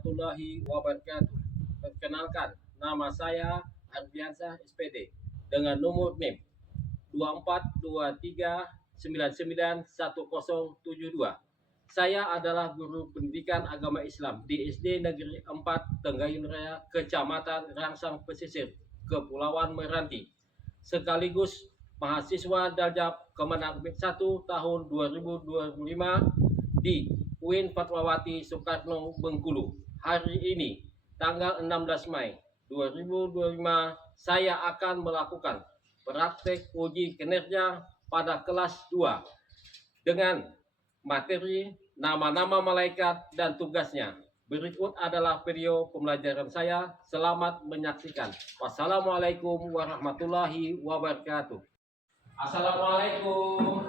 warahmatullahi wabarakatuh. Perkenalkan, nama saya Ardiansyah SPD dengan nomor NIM 2423991072. Saya adalah guru pendidikan agama Islam di SD Negeri 4 Tenggayun Raya, Kecamatan Rangsang Pesisir, Kepulauan Meranti, sekaligus mahasiswa Daljab Kemenang 1 tahun 2025 di UIN Fatmawati Soekarno Bengkulu. Hari ini, tanggal 16 Mei 2025, saya akan melakukan praktek uji kinerja pada kelas 2 dengan materi nama-nama malaikat dan tugasnya. Berikut adalah video pembelajaran saya. Selamat menyaksikan. Wassalamualaikum warahmatullahi wabarakatuh. Assalamualaikum.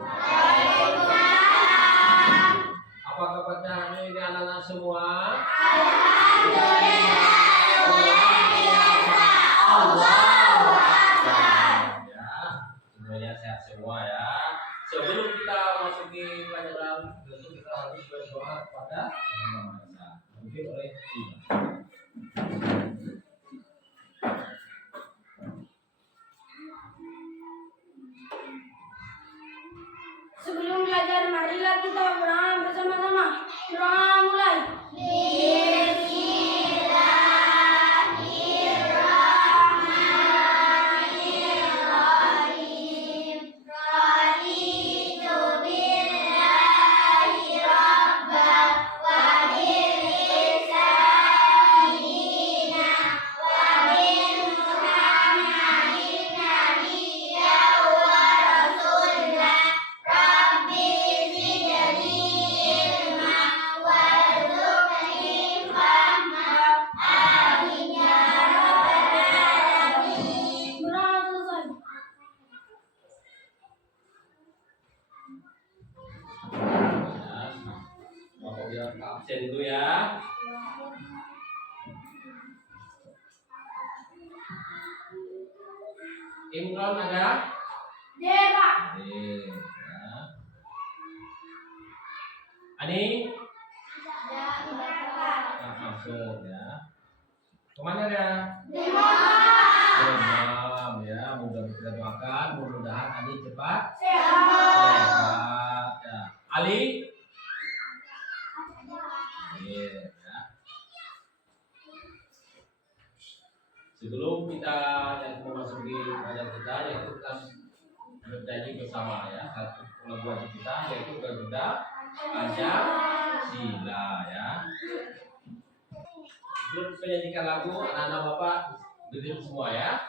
Apa kabarnya hari ini anak-anak semua? Semuanya sehat semua ya. Sebelum kita masuki pelajaran, tentu kita harus berdoa kepada Yang Maha Esa. Mungkin oleh sebelum belajar, marilah kita berdoa bersama-sama. Doa mulai. absen dulu ya. Imron ada? Ya, Pak. Ya. Ani? Ya, Pak. Nah, masuk ya. Kemana ya? Demam. Ya, mudah kita doakan, mudah-mudahan Ani cepat Sehat. ya. Ali? Ya. Sebelum kita yang memasuki pelajaran kita, yaitu kita bernyanyi bersama ya. Satu lagu wajib kita yaitu Garuda Pancasila ya. Sebelum menyanyikan lagu, anak-anak Bapak berdiri semua ya.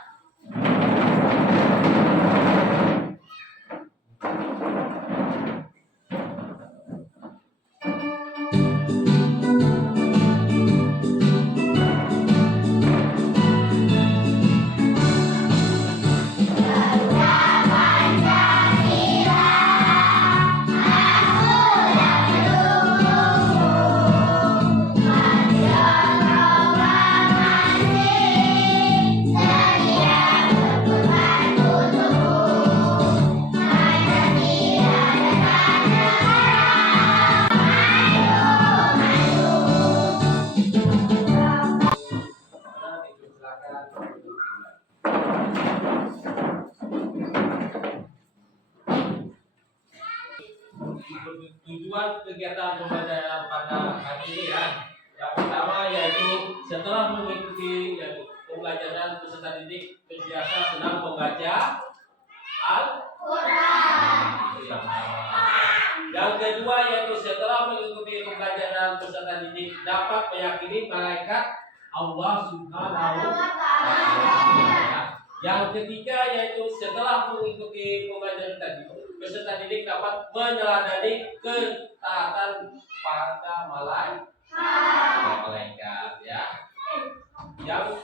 Tujuan kegiatan pembelajaran pada hari ini ya, yang pertama yaitu setelah mengikuti yaitu pembelajaran peserta didik terbiasa senang membaca Al-Quran. Itu yang pertama. Yang kedua yaitu setelah mengikuti pembelajaran peserta didik dapat meyakini malaikat Allah Subhanahu wa Ta'ala. Yang ketiga yaitu setelah mengikuti pembelajaran tadi, peserta didik dapat meneladani ketaatan pada malaikat ya. Yang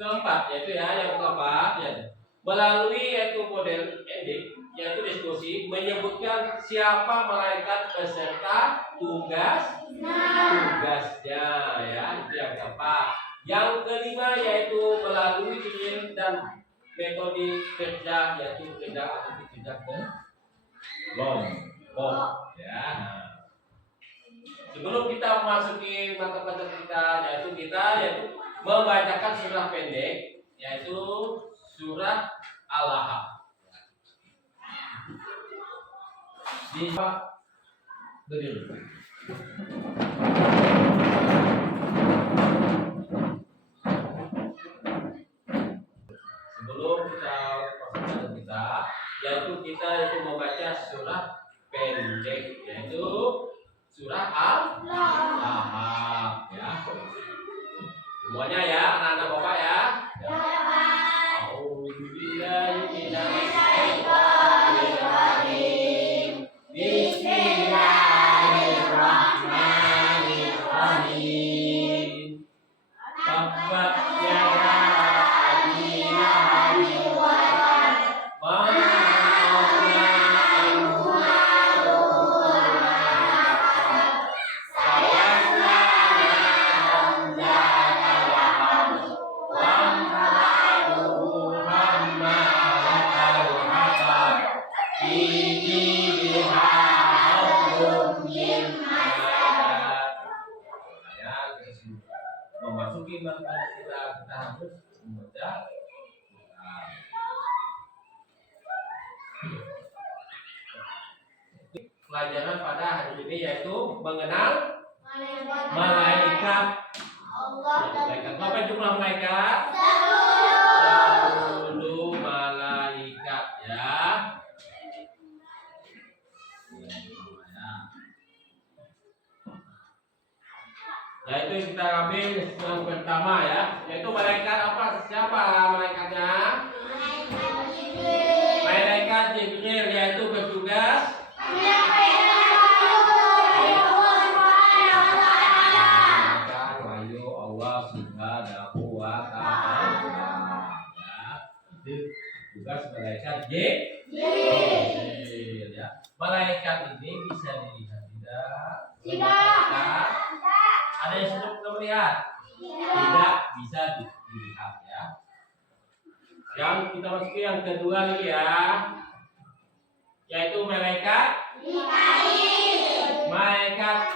keempat yaitu yang keempat ya, melalui yaitu model edik yaitu diskusi menyebutkan siapa malaikat beserta tugasnya ya, itu yang keempat. Yang kelima yaitu melalui drill dan metode kerja yaitu kerja atau tidak kelompok ya. sebelum kita memasuki mata pelajaran kita, yaitu membacakan surah pendek, yaitu surah Al-Lahab. Di berdiri. Sebelum kita pelajaran kita, yaitu membaca surah pendek, yaitu surah Al-Lahab, ya. Semuanya ya, anak-anak Bapak ya. A'udzubillahi minasyaitonirrajim. Bismillahirrahmanirrahim. Tabbat yada abi lahabin wa tab. Ma aghna anhu maluhu wa ma kasab. Sayasla naran dzata lahab. Wa imra'atuhu hammalatal hatab. Fi jidha hablum min masad. Memasuki materi kita harus membaca pelajaran pada hari ini, yaitu mengenal malaikat. Malaikat. Berapa jumlah malaikat? 10 malaikat ya. Yaitu kita ambil yang pertama ya, yaitu malaikat apa? Siapa malaikatnya? Malaikat Jibril, yaitu bertugas wahyu Allah Subhanahu wa ta'ala. Ya, itu tugas malaikat Jibril ya. Malaikat ini bisa dilihat tidak? Ada yang sudah belum lihat? Tidak bisa dilihat ya. Yang kita masuki yang kedua lagi ya, yaitu malaikat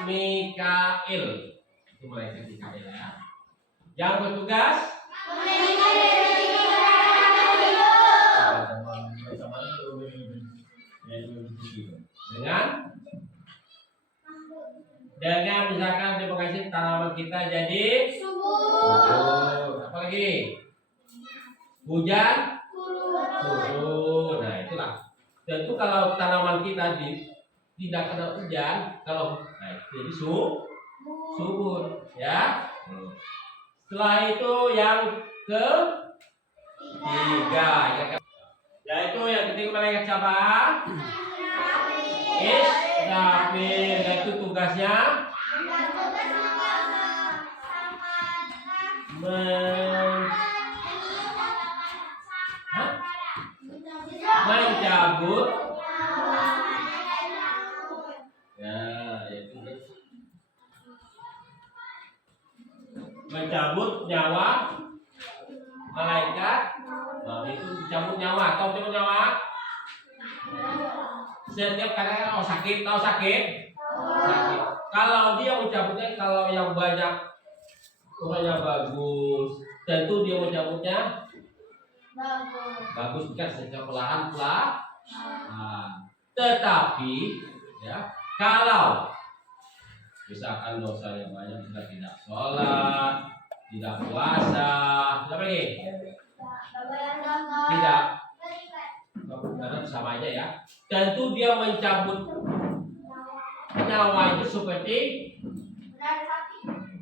Mikail. Itu malaikat Mikail ya. Yang bertugas dengan misalkan terima kasih tanaman kita jadi subur. Apa lagi? Hujan turun. Nah itulah. Tentu kalau tanaman kita tidak kena hujan, kalau jadi subur ya. Setelah itu yang ketiga, yaitu yang ketiga malaikat siapa? Israfil, yaitu tugasnya mencabut ya, yaitu mencabut nyawa malaikat. Nah, itu mencabut nyawa. Tahu mencabut nyawa? Setiap kadang sakit. Kalau dia mencabutnya, kalau yang banyak orangnya bagus, tentu dia mencabutnya bagus, bukan secara pelan-pelan. Tetapi ya, kalau misalkan dosa yang banyak, kita tidak sholat, tidak puasa, apa lagi? Tidak, karena sama aja ya. Tentu dia mencabut nyawa itu seperti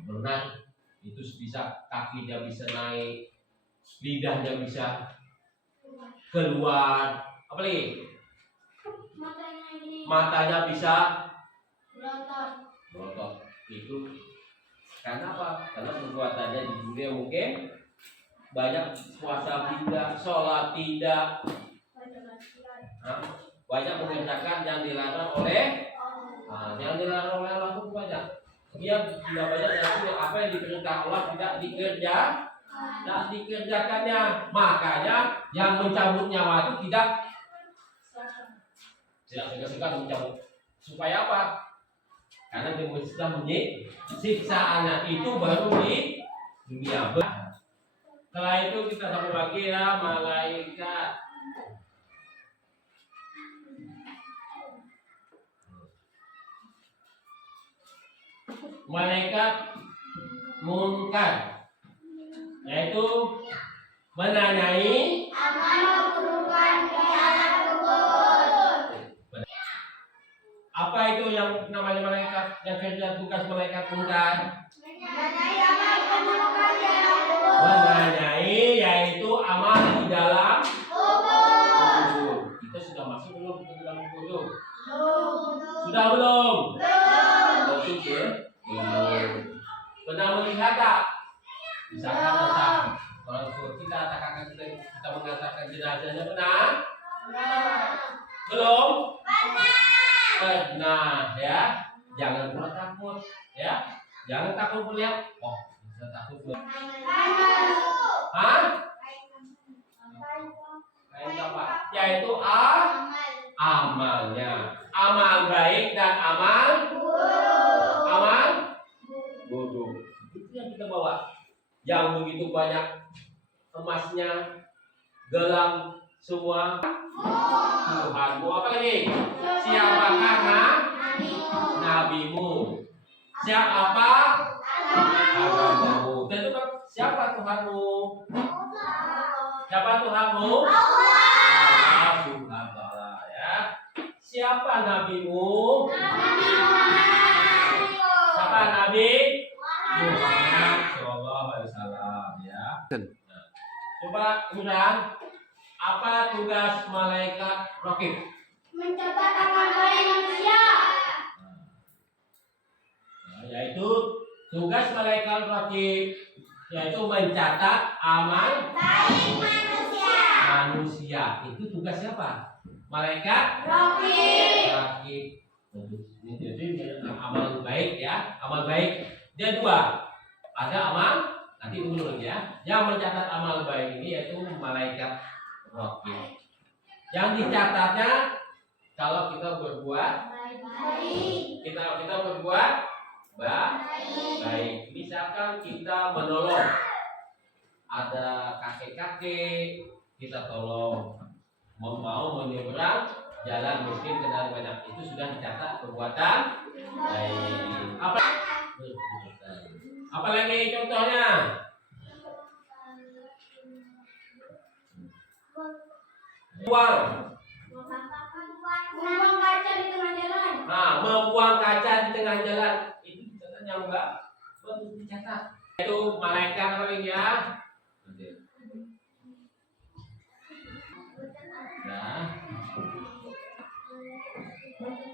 berenang. Itu bisa kakinya bisa naik, lidahnya bisa keluar, apa lagi? Matanya bisa berotot. Itu karena apa? Karena perbuatannya di dunia mungkin banyak, puasa tidak, sholat tidak, banyak mengerjakan yang dilarang oleh yang dilarang oleh Allah itu banyak. Dia tidak banyak yang apa yang diperintah Allah tidak dikerjakannya. Makanya yang mencabut nyawa itu tidak segan-segan mencabut. Supaya apa? Karena dia sudah menyiksa anak itu baru di dunia. Setelah itu kita sambung lagi ya, malaikat. Malaikat munkar, yaitu menanyai amal keburukan di alam kubur. Apa itu yang namanya malaikat, yang kerja tugas malaikat munkar? Menanyai amal keburukan di alam kubur. Menanyai yaitu amal di dalam kubur. Kita sudah masuk belum ke dalam kubur? Sudah belum? Betul ya? Belum. Pernah melihat tak? Misalkan datang orang tua kita, kakak kita mengatakan jenazahnya pernah? Belum? Pernah ya. Jangan pernah takut ya. Jangan takut melihat. Oh, bisa takut. Hah? Kayak apa? Yaitu amalnya. Amal baik dan amal buruk. Itu yang kita bawa. Yang begitu banyak emasnya, gelang semua. Tuhanmu apa lagi? Siapakah nabimu? Siapa agamamu? Tentukan siapa Tuhanmu? Siapa Tuhanmu? Allah Subhanahu wa taala ya. Siapa nabimu? Siapa nabi? Muhammad sallallahu alaihi wasallam ya. Nah, coba kemudian apa tugas malaikat raqib? Mencatat amal baik manusia. Nah, yaitu tugas malaikat raqib yaitu mencatat amal Baik manusia. Itu tugas siapa? Malaikat raqib. Jadi amal baik ya, amal baik. Dia dua. Ada amal, nanti tunggu dulu ya. Yang mencatat amal baik ini yaitu malaikat raqib. Yang dicatatnya kalau kita berbuat kita berbuat baik. Misalkan kita menolong ada kakek-kakek, kita tolong mau menyeberang jalan miskin kendaraan banyak, itu sudah dicatat perbuatan baik. Apa lagi contohnya? Membuang kaca di tengah jalan. Nah, membuang kaca di tengah jalan itu dicatatnya enggak? Betul dicatat. Itu malaikat apa lagi ya? Nah,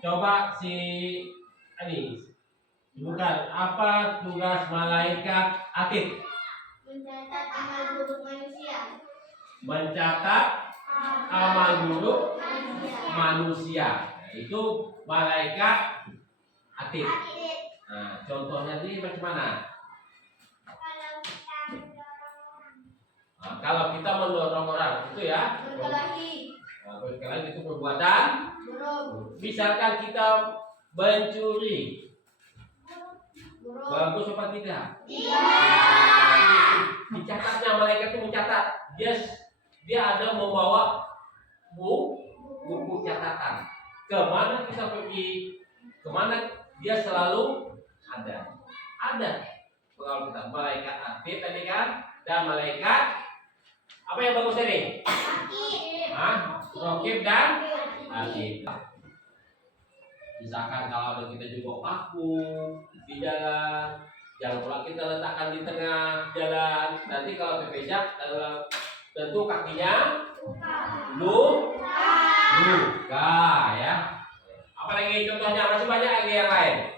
coba si ini bukan apa tugas malaikat atid? Mencatat amal buruk manusia. Mencatat amal buruk manusia. Itu malaikat atid. Nah, contohnya ini bagaimana? Nah, kalau kita mendorong orang itu ya, berkelahi itu perbuatan buruk. Misalkan kita mencuri, bagus apa tidak? Dicatatnya malaikat itu mencatat. Dia ada membawa buku catatan. Kemana kita pergi? Kemana dia selalu ada. Kalau kita malaikat atid tadi kan, dan malaikat apa yang bagus tadi? Raqib dan atid. Misalkan kalau kita juga paku di jalan, jangan pula kita letakkan di tengah jalan. Nanti kalau kepejak, tentu kakinya luka ya. Apalagi contohnya, masih banyak lagi yang lain.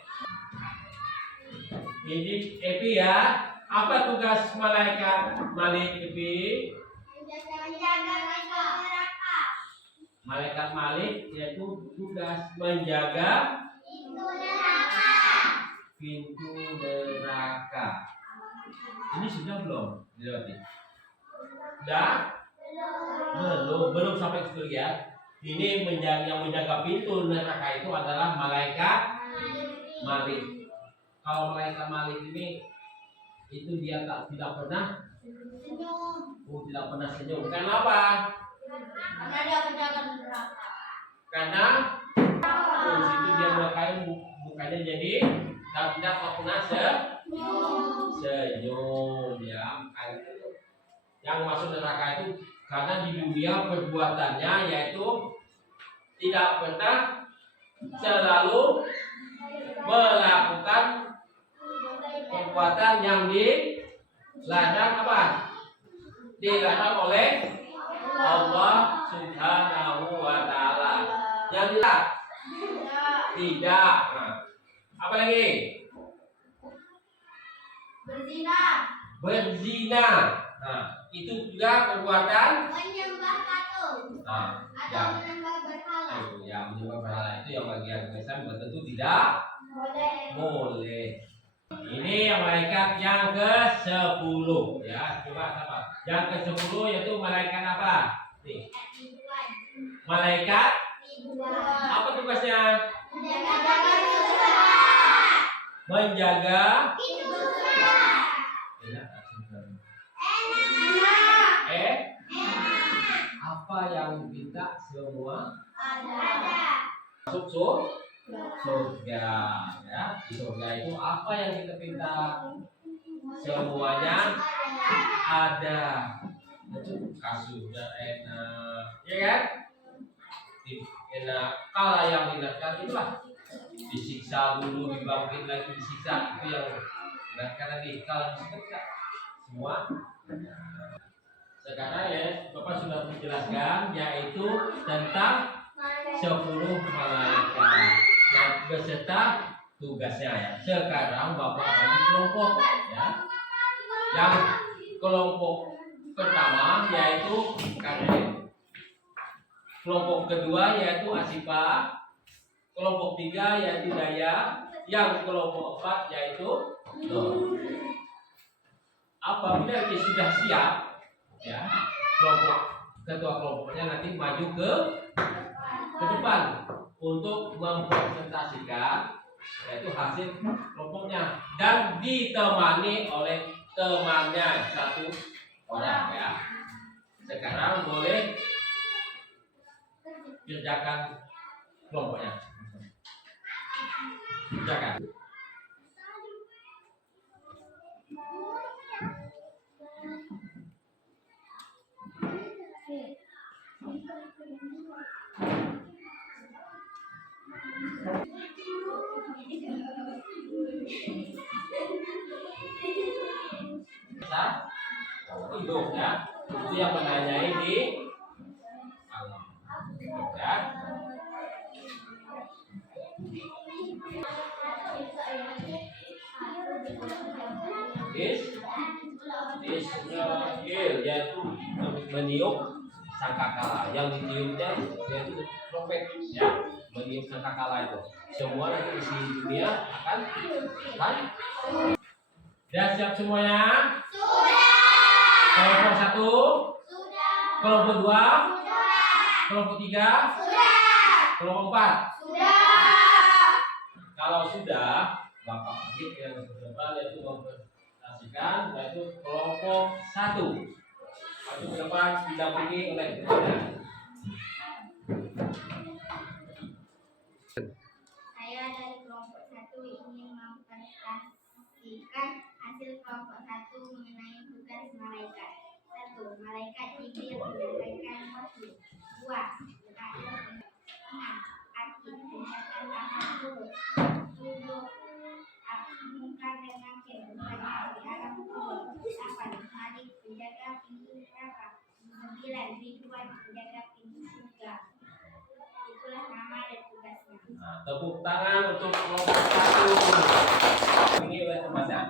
Ini Epi ya. Apa tugas malaikat Malik Epi? Malaikat Malik yaitu tugas menjaga pintu neraka. Ini sudah belum dilewati? Sudah? Belum sampai ke situ ya. Ini yang menjaga pintu neraka itu adalah malaikat Malik. Kalau malaikat Malik ini itu dia tidak pernah tidak pernah senyum. Kenapa? Karena dia penjaga neraka. Karena di situ dia memakai mukanya jadi tidak pernah senyum ya. Yang masuk neraka itu karena di dunia perbuatannya yaitu tidak pernah selalu melakukan perbuatan yang dilarang apa? Dilarang oleh Allah Subhanahu wa taala. Yang dilarang tidak. Nah, apa lagi? Berzina. Nah, itu juga perbuatan Menyembah patung atau menyembah berhala. Ya, menyembah berhala itu yang bagian Islam tentu tidak boleh. Ini yang malaikat yang ke-10 ya. Coba apa? Yang ke-10 yaitu malaikat apa? Nih. Malaikat apa tugasnya? Menjaga apa yang kita semua masuk surga ya. Di surga itu apa yang kita minta semuanya ada. Itu kasurnya enak ya kan? Enak. Kalau yang dinaskan itulah disiksa dulu, dibangkit lagi disiksa, itu yang dinaskan tadi. Kalau disiksa semua. Sekarang ya Bapak sudah menjelaskan yaitu tentang 10 malaikat yang beserta tugasnya ya. Sekarang Bapak bagi kelompok ya. Yang kelompok pertama yaitu Karin. Kelompok kedua yaitu Asifa. Kelompok 3 yaitu Daya. Yang kelompok 4 yaitu Nur. Apabila dia sudah siap ya, kelompok ketua kelompoknya nanti maju ke depan untuk mempresentasikan yaitu hasil kelompoknya dan ditemani oleh temannya 1 orang ya. Sekarang boleh kerjakan kelompoknya. Kerjakan. Hidup ya, itu yang menanyai di alam ya. Israel yaitu meniup sangkakala, yang ditiupnya yaitu trompet ya, meniup sangkakala itu. Semua nanti isi dunia akan kan? Sudah siap semuanya? Kelompok 1, kelompok 2, kelompok 3, kelompok 4. Kalau sudah, Bapak Agit yang depan yaitu mempresentasikan yaitu kelompok 1. Maju ke depan didampingi oleh ketuanya. Saya dari kelompok 1 ingin mempresentasikan hasil kelompok 1 mengenai tugas malaikat. 1. Malaikat Jibril menyampaikan wahyu. 2. Mikail 6. Akid mencatat amal buruk. 7. Munkar dan Nakir bertanya di alam kubur. 8. Malik menjaga pintu neraka. 9. Ridwan menjaga pintu surga. Itulah nama dan tugasnya. Nah, tepuk tangan untuk kelompok 1. Ini oleh temannya.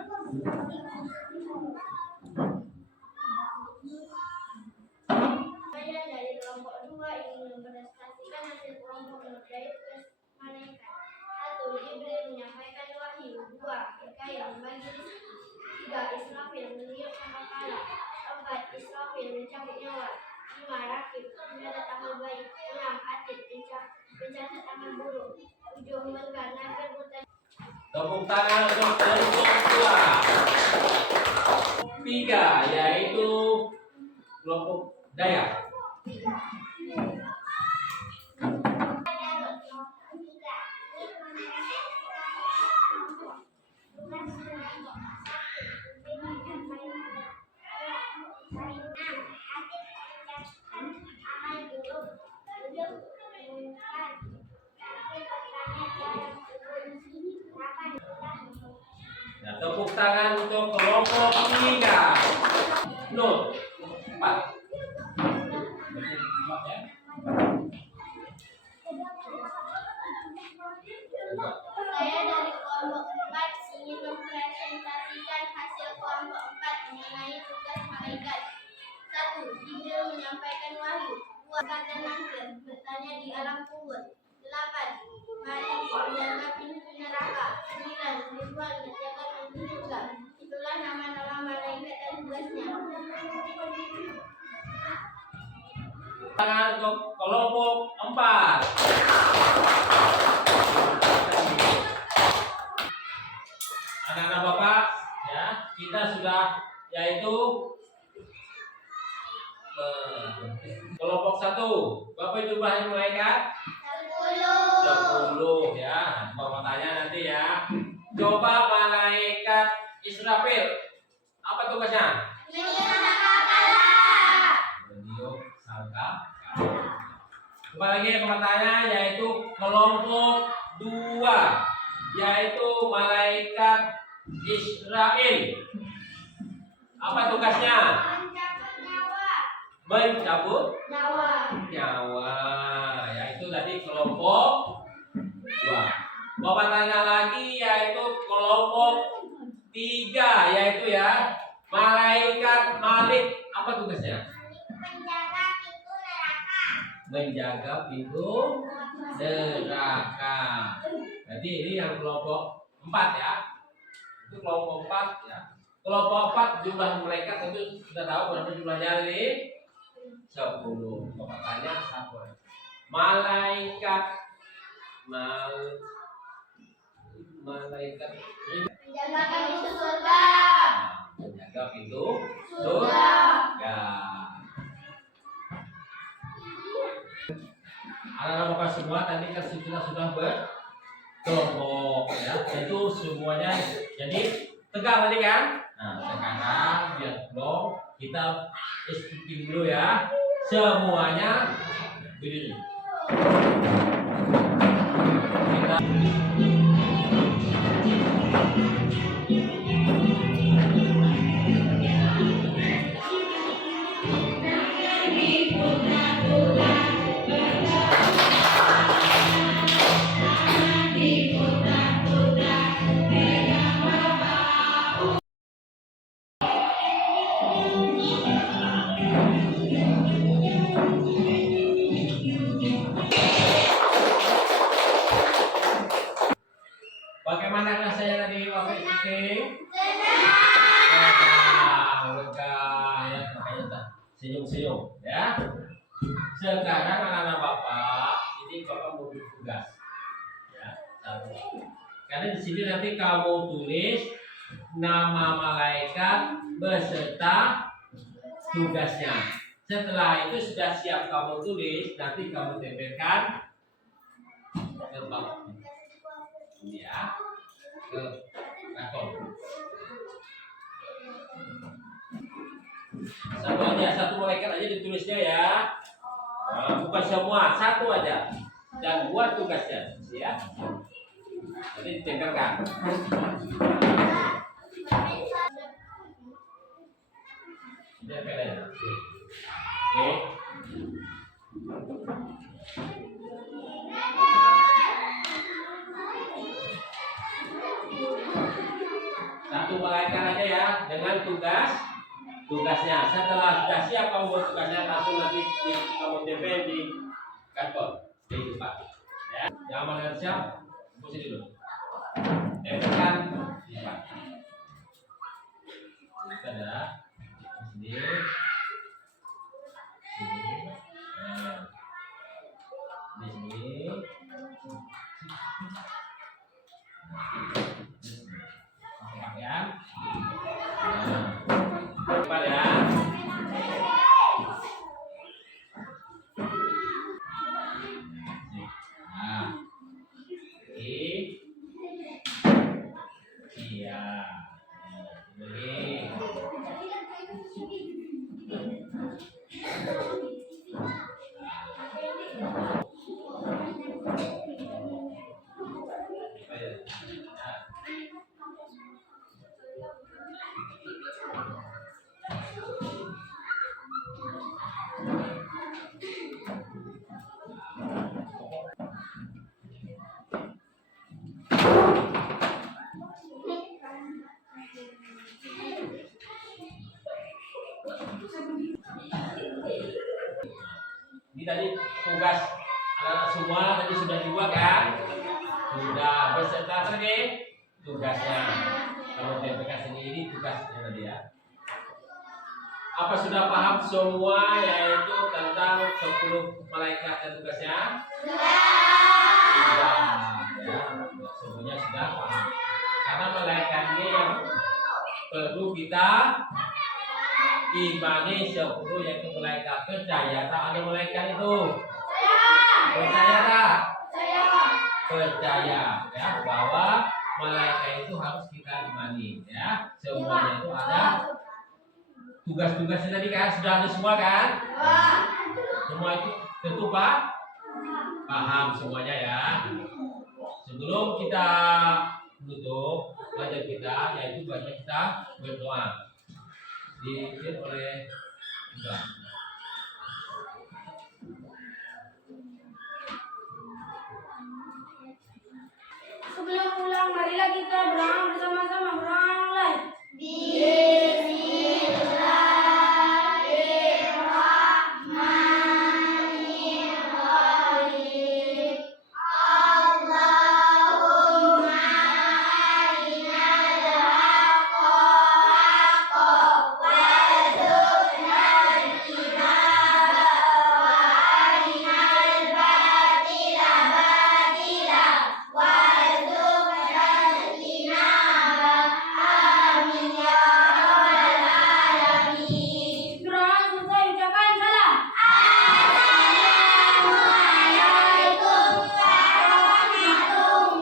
Saya dari kelompok 2 ingin mempresentasikan hasil kelompok mengenai tugas malaikat. 1. Jibril menyampaikan wahyu. 2. Mikail membagi rezeki. 3. Israfil meniup sangkakala. 4. Israfil mencabut nyawa. 5. Rakib mencatat amal baik. 6. Atid mencatat amal buruk. 7. Munkar Nakir bertanya. Tepuk tangan untuk kelompok 2. 3, yaitu kelompok Dayak. Nah, tepuk tangan untuk kelompok 3. Nol 4. Saya dari kelompok 4 ingin mempresentasikan hasil kelompok 4 mengenai tugas malaikat. 1. Jibril menyampaikan wahyu. 2. Kata nangkir bertanya di alam kubur. 8. Malik menjaga pintu neraka. 9. Ridwan menjaga pintu surga. Itulah nama-nama malaikat dan tugasnya. Tangan untuk kelompok 4. Anak-anak Bapak, ya, kita sudah yaitu kelompok 1. Berapa jumlahnya malaikat? 10 ya. Bapak tanya nanti ya. Coba malaikat Israfil, apa tugasnya? Meniup sangka. Coba lagi pertanyaan yaitu kelompok 2, yaitu malaikat Israel. Apa tugasnya? Mencabut nyawa. Yaitu tadi kelompok 2. Bapak tanya lagi yaitu kelompok 3, yaitu ya malaikat Malik. Apa tugasnya? Menjaga pintu neraka. Jadi ini yang kelompok 4 ya. Itu kelompok 4 ya. Kelompok 4 jumlah malaikat tentu sudah tahu berapa jumlahnya ini? 10. Bapak tanya satu. Malaikat Menjaga pintu surga. Menjaga pintu surga. Anak-anak Bapak semua tadi kan sudah berkelompok ya. Itu semuanya jadi tegak tadi kan? Nah, sekarang biar dong kita ikuti dulu ya. Semuanya berdiri. Kita bagaimana rasanya tadi waktu syuting? Lega ya, makanya senyum-senyum ya. Sekarang anak-anak Bapak, ini Bapak mau beri tugas. Ya, satu. Karena di sini nanti kamu tulis nama malaikat beserta tugasnya. Setelah itu sudah siap kamu tulis, nanti kamu tempelkan ke bawah. Ya, ke karton. Satu aja, satu malaikat aja ditulisnya ya. Nah, bukan semua, satu aja. Dan buat tugasnya, ya. Jadi ditempelkan. Tempelin. Oke. Satu malaikat aja ya, dengan tugasnya. Setelah sudah siap kamu buat tugasnya, langsung nanti kamu tempel di kantor di depan. Ya, yang mana siap? Posisi dulu. Tempelkan di depan. Ada di sini. Nah, di sini. kedua kan? Sudah. Beserta lagi tugasnya. Kalau TPK sendiri tugasnya tadi ya. Apa sudah paham semua yaitu tentang 10 malaikat dan tugasnya? Sudah. Ya, semuanya sudah paham. Karena malaikat ini yang perlu kita imani 10 yaitu malaikat. Percaya tak ada malaikat itu? Percaya tak? Percaya ya bahwa malaikat itu harus kita imani ya. Semuanya itu ada tugas-tugasnya tadi kan sudah ada semua kan? Semua itu tentu paham semuanya ya. Sebelum kita menutup belajar kita yaitu baca kita berdoa dipimpin oleh kita. Sebelum pulang, marilah kita berdoa bersama-sama. Berdoa mulai. Doa selesai ucapkan salam. Assalamualaikum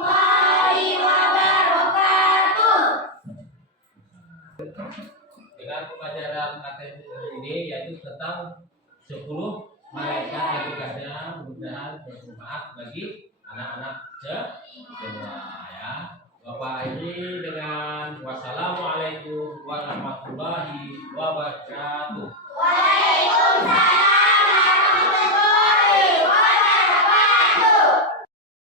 warahmatullahi wabarakatuh. Dengan pelajaran materi ini yaitu tentang 10 malaikat yang tugasnya mudah-mudahan bermanfaat bagi anak-anak semua ya. Bapak ini dengan wassalamualaikum warahmatullahi wabarakatuh. Waalaikumsalam.